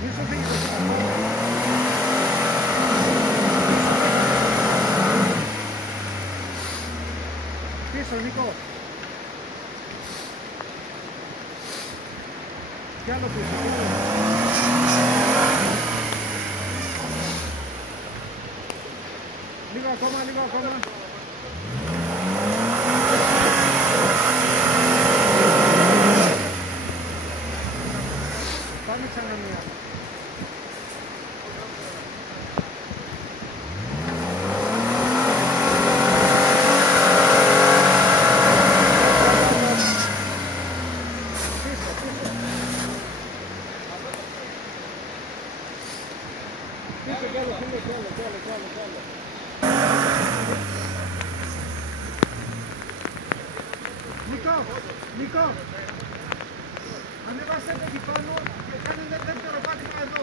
Μην σου φύγει το σώμα. Πίσω, Νίκο. Κι άλλο πίσω. Λίγο ακόμα, λίγο ακόμα. Πάμε ξανά μία. Νίκο, ανέβασέ το εκεί πάνω και κάνε δεύτερο πάτημα εδώ.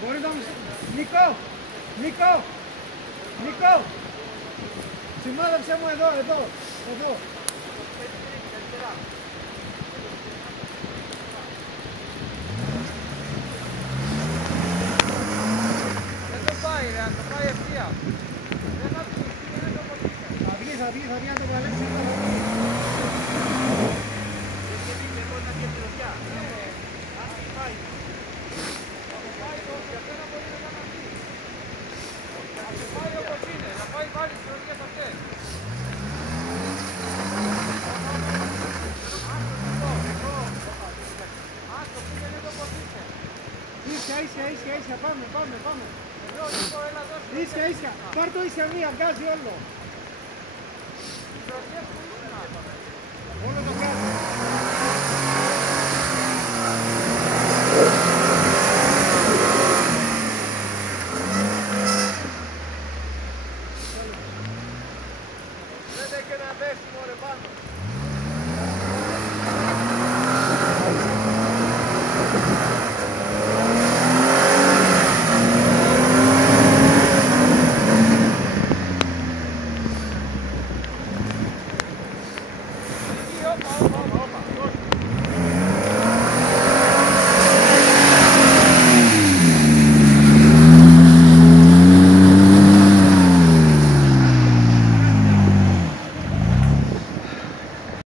Μπορεί να μου... Νίκο, σημάδεψέ μου εδώ. Δεν το πάει ρε, αν το πάει ευθεία. Δεν θα πει, δεν το ποτέ. Θα βγει να το καλέσει. Δεν μπορεί να βγει τη ροδιά. Αν πάει. Πάει όπως είναι, να πάει πάλι στις ροδιές αυτές. Άστο, πήγαινε εδώ πως είσαι. Ίσια, πάμε. Εδώ, Νίκο, έλα δώσε. Ίσια, πάρ' το ίσια μία, βγάζει όλο. Τις ροδιές που ήσουν. Όλο το βγάζει. Δεν έχει και να πέσει μωρέ πάνω.